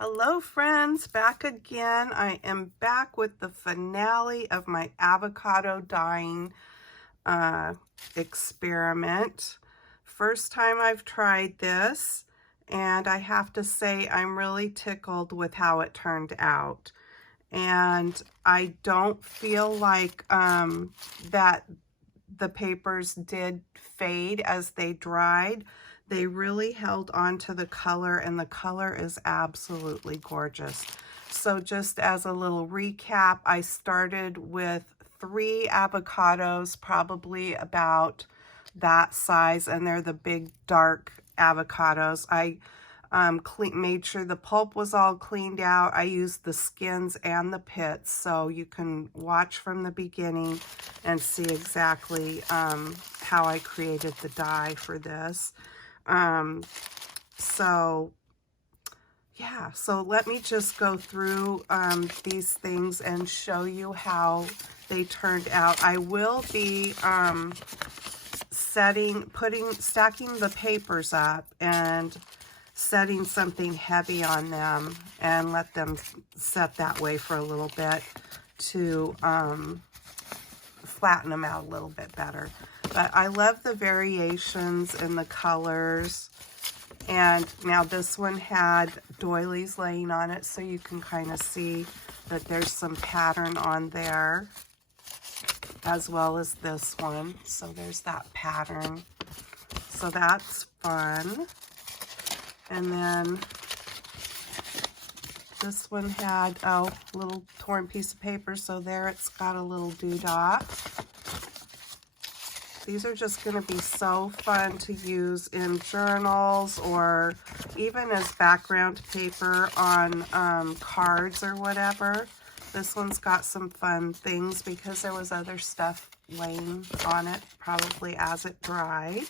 Hello friends, back again. I am back with the finale of my avocado dyeing experiment. First time I've tried this, and I have to say I'm really tickled with how it turned out. And I don't feel like that the papers did fade as they dried. They really held on to the color, and the color is absolutely gorgeous. So just as a little recap, I started with 3 avocados, probably about that size, and they're the big dark avocados. I made sure the pulp was all cleaned out. I used the skins and the pits, so you can watch from the beginning and see exactly how I created the dye for this. So yeah, so let me just go through these things and show you how they turned out. I will be stacking the papers up and setting something heavy on them and let them set that way for a little bit to flatten them out a little bit better. But I love the variations in the colors. And now this one had doilies laying on it, so you can kind of see that there's some pattern on there, as well as this one. So there's that pattern. So that's fun. And then this one had a little torn piece of paper, so there it's got a little doodah. These are just going to be so fun to use in journals or even as background paper on cards or whatever. This one's got some fun things because there was other stuff laying on it, probably as it dried.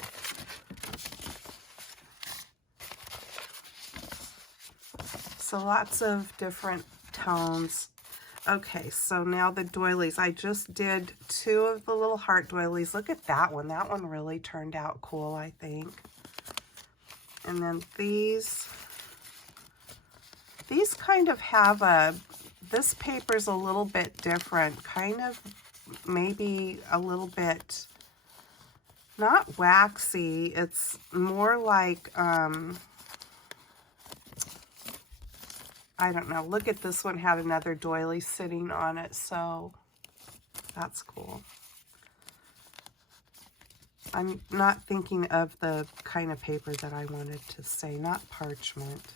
So lots of different tones. Okay, so now the doilies. I just did 2 of the little heart doilies. Look at that one. That one really turned out cool, I think. And then these kind of have this paper's a little bit different. Kind of maybe a little bit, not waxy. It's more like, I don't know. Look at this one, had another doily sitting on it, so that's cool. I'm not thinking of the kind of paper that I wanted to say, not parchment.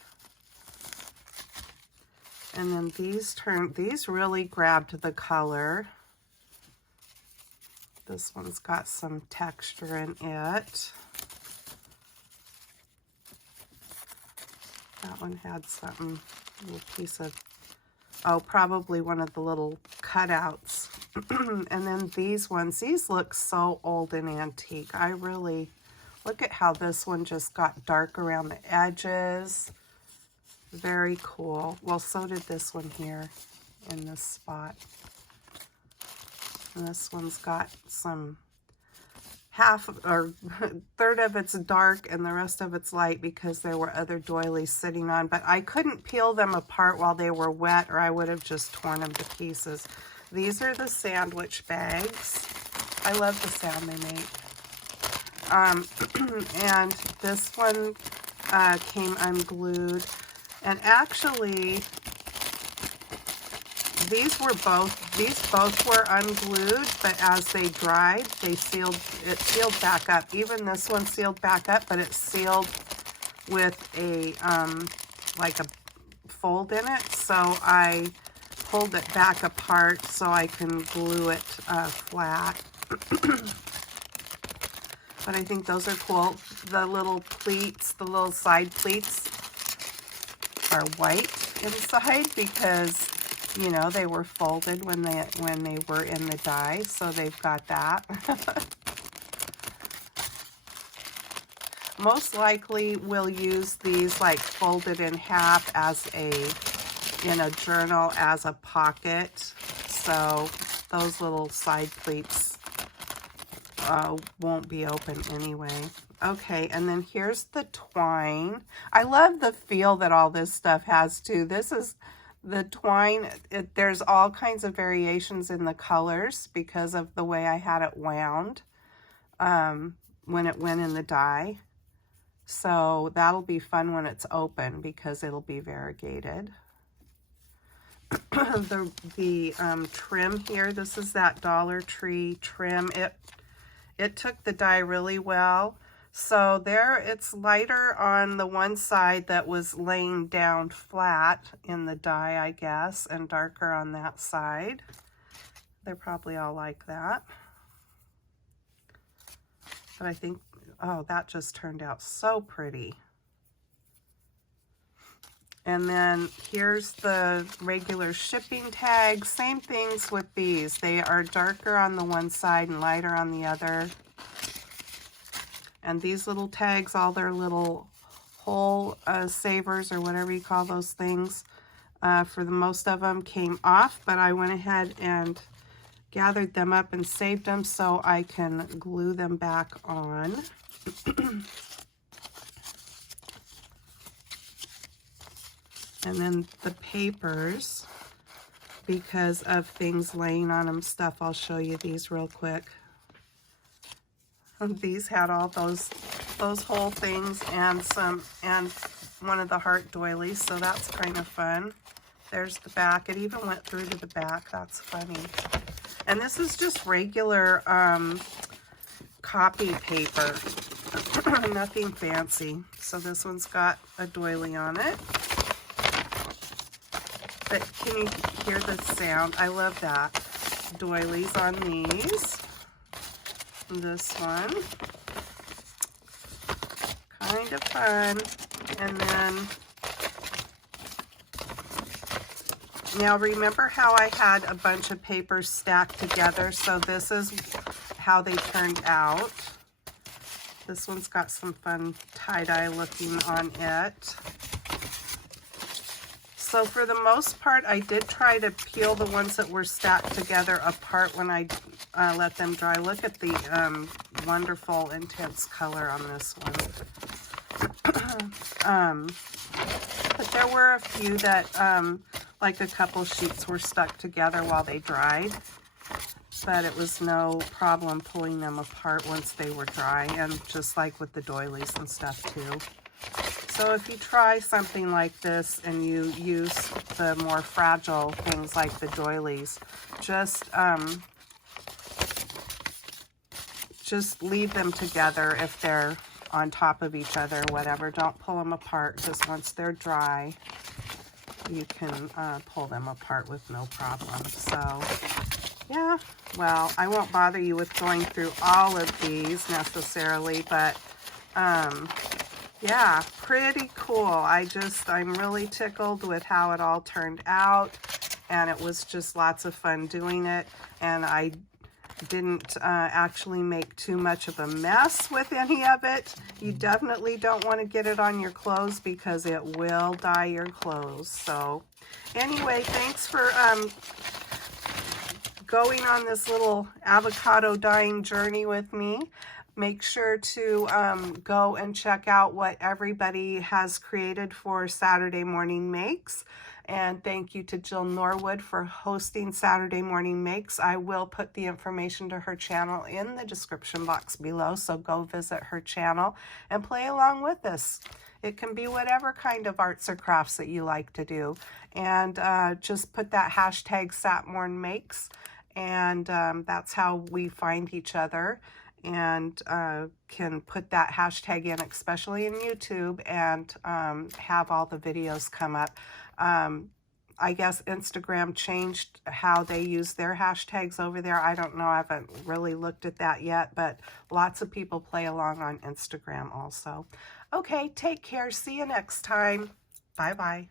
And then these really grabbed the color. This one's got some texture in it. That one had something, a little piece of, oh, probably one of the little cutouts. And then these ones, these look so old and antique. I really, look at how this one just got dark around the edges. Very cool. Well, so did this one here in this spot. And this one's got some half or third of it's dark and the rest of it's light because there were other doilies sitting on, but I couldn't peel them apart while they were wet or I would have just torn them to pieces. These are the sandwich bags. I love the sound they make. And this one came unglued, and actually these both were unglued, but as they dried, it sealed back up. Even this one sealed back up, but it's sealed with a, like a fold in it. So I pulled it back apart so I can glue it flat. But I think those are cool. The little pleats, the little side pleats are white inside because, you know, they were folded when they were in the dye, so they've got that. Most likely we'll use these like folded in half as in a journal as a pocket. So those little side pleats won't be open anyway. Okay, and then here's the twine. I love the feel that all this stuff has too. This is the twine. There's all kinds of variations in the colors because of the way I had it wound when it went in the die. So that'll be fun when it's open because it'll be variegated. the trim here, this is that Dollar Tree trim. It took the die really well. So there, it's lighter on the one side that was laying down flat in the die, I guess, and darker on that side. They're probably all like that. But I think, oh, that just turned out so pretty. And then here's the regular shipping tag. Same things with these. They are darker on the one side and lighter on the other. And these little tags, all their little hole savers or whatever you call those things, for the most of them came off, but I went ahead and gathered them up and saved them so I can glue them back on. And then the papers, because of things laying on them stuff, I'll show you these real quick. These had all those whole things and one of the heart doilies, so that's kind of fun. There's the back. It even went through to the back. That's funny. And this is just regular copy paper. Nothing fancy. So this one's got a doily on it. But can you hear the sound? I love that. Doilies on these. This one, kind of fun. And then now remember how I had a bunch of papers stacked together, so this is how they turned out. This one's got some fun tie-dye looking on it. So for the most part, I did try to peel the ones that were stacked together apart when I let them dry. Look at the wonderful intense color on this one. But there were a few that, like a couple sheets were stuck together while they dried. But it was no problem pulling them apart once they were dry, and just like with the doilies and stuff too. So if you try something like this and you use the more fragile things like the doilies, just leave them together if they're on top of each other, whatever. Don't pull them apart, because once they're dry, you can pull them apart with no problem. So yeah, well, I won't bother you with going through all of these necessarily, but yeah, pretty cool. I'm really tickled with how it all turned out, and it was just lots of fun doing it, and I didn't actually make too much of a mess with any of it. You definitely don't want to get it on your clothes because it will dye your clothes. So anyway, thanks for going on this little avocado dyeing journey with me. Make sure to go and check out what everybody has created for Saturday Morning Makes. And thank you to Jill Norwood for hosting Saturday Morning Makes. I will put the information to her channel in the description box below, so go visit her channel and play along with us. It can be whatever kind of arts or crafts that you like to do. And just put that hashtag SarMornMakes, and that's how we find each other. And can put that hashtag in, especially in YouTube, and have all the videos come up. I guess Instagram changed how they use their hashtags over there. I don't know. I haven't really looked at that yet, but lots of people play along on Instagram also. Okay, take care. See you next time. Bye-bye.